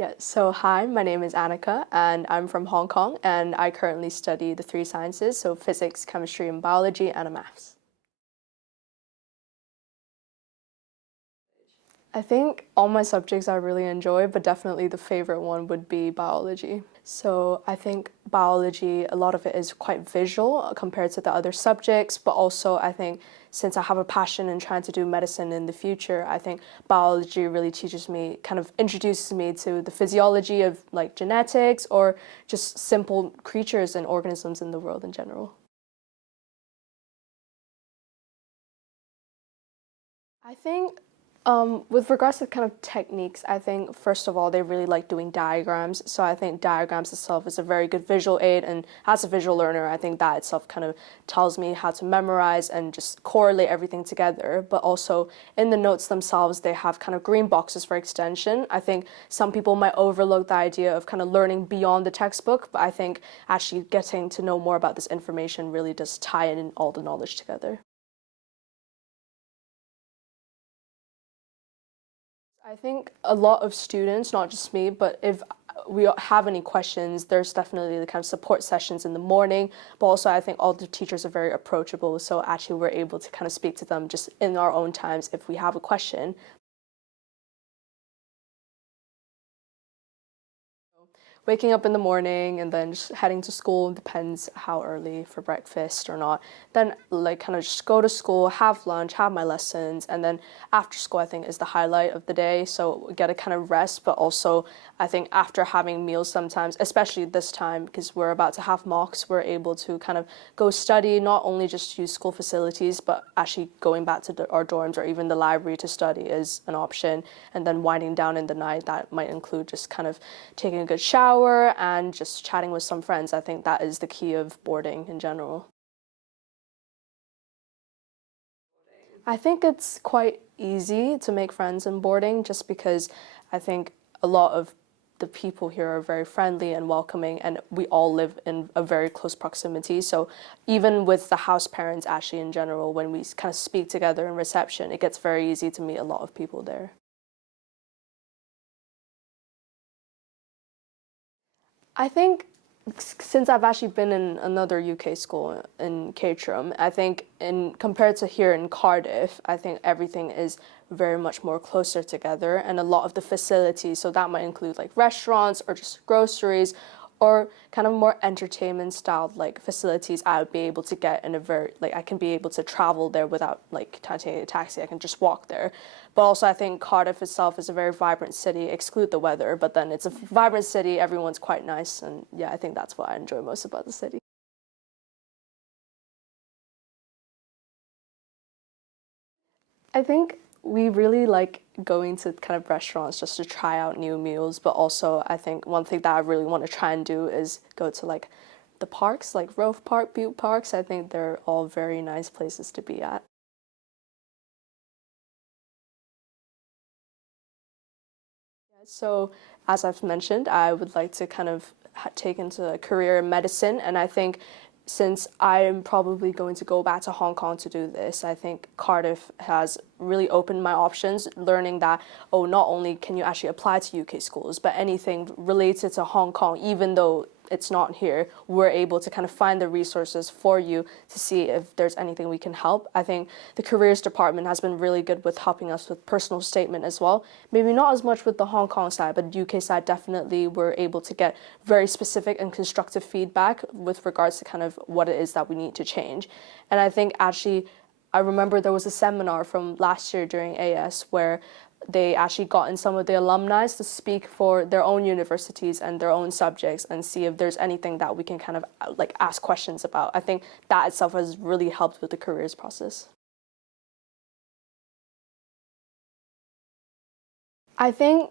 Yeah, so hi, my name is Anneka and I'm from Hong Kong and I currently study the three sciences, so physics, chemistry, and biology, and a maths. I think all my subjects I really enjoy, but definitely the favorite one would be biology. So I think biology, a lot of it is quite visual compared to the other subjects, but also I think since I have a passion in trying to do medicine in the future, I think biology really teaches me, kind of introduces me to the physiology of like genetics or just simple creatures and organisms in the world in general. I think with regards to kind of techniques, I think first of all they really like doing diagrams. So I think diagrams itself is a very good visual aid, and as a visual learner, I think that itself kind of tells me how to memorize and just correlate everything together. But also in the notes themselves, they have kind of green boxes for extension. I think some people might overlook the idea of kind of learning beyond the textbook, but I think actually getting to know more about this information really does tie in all the knowledge together. I think a lot of students, not just me, but if we have any questions, there's definitely the kind of support sessions in the morning. But also, I think all the teachers are very approachable. So actually, we're able to kind of speak to them just in our own times if we have a question. Waking up in the morning and then just heading to school depends how early for breakfast or not. Then like kind of just go to school, have lunch, have my lessons, and then after school I think is the highlight of the day. So we get to kind of rest, but also I think after having meals sometimes, especially this time because we're about to have mocks, we're able to kind of go study, not only just use school facilities, but actually going back to our dorms or even the library to study is an option. And then winding down in the night, that might include just kind of taking a good shower and just chatting with some friends. I think that is the key of boarding in general. I think it's quite easy to make friends in boarding just because I think a lot of the people here are very friendly and welcoming, and we all live in a very close proximity. So even with the house parents, actually in general, when we kind of speak together in reception, it gets very easy to meet a lot of people there. I think since I've actually been in another UK school in Caterham, I think in compared to here in Cardiff, I think everything is very much more closer together and a lot of the facilities, so that might include like restaurants or just groceries or kind of more entertainment styled like facilities I would be able to get in a very like I can be able to travel there without like taking a taxi. I can just walk there. But also I think Cardiff itself is a very vibrant city, exclude the weather, but then it's a vibrant city, everyone's quite nice, and yeah, I think that's what I enjoy most about the city. I think we really like going to kind of restaurants just to try out new meals, but also I think one thing that I really want to try and do is go to like the parks, like Rove Park, Butte Parks. I think they're all very nice places to be at. So, as I've mentioned, I would like to kind of take into a career in medicine, and I think since I am probably going to go back to Hong Kong to do this, I think Cardiff has really opened my options, learning that, oh, not only can you actually apply to UK schools, but anything related to Hong Kong, even though it's not here, we're able to kind of find the resources for you to see if there's anything we can help. I think the careers department has been really good with helping us with personal statement as well. Maybe not as much with the Hong Kong side, but UK side definitely we're able to get very specific and constructive feedback with regards to kind of what it is that we need to change. And I think actually I remember there was a seminar from last year during AS where they actually got in some of the alumni to speak for their own universities and their own subjects and see if there's anything that we can kind of like ask questions about. I think that itself has really helped with the careers process. I think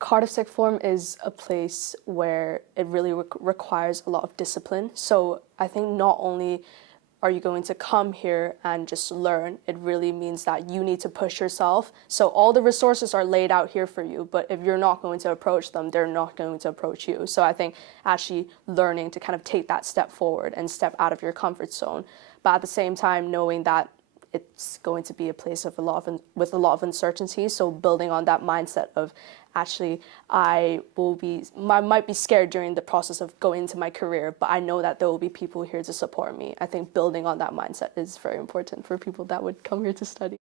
Cardiff Sixth Form is a place where it really requires a lot of discipline. So I think not only are you going to come here and just learn, it really means that you need to push yourself. So all the resources are laid out here for you, but if you're not going to approach them, they're not going to approach you. So I think actually learning to kind of take that step forward and step out of your comfort zone, but at the same time knowing that it's going to be a place of with a lot of uncertainty. So building on that mindset of actually I might be scared during the process of going into my career, but I know that there will be people here to support me. I think building on that mindset is very important for people that would come here to study.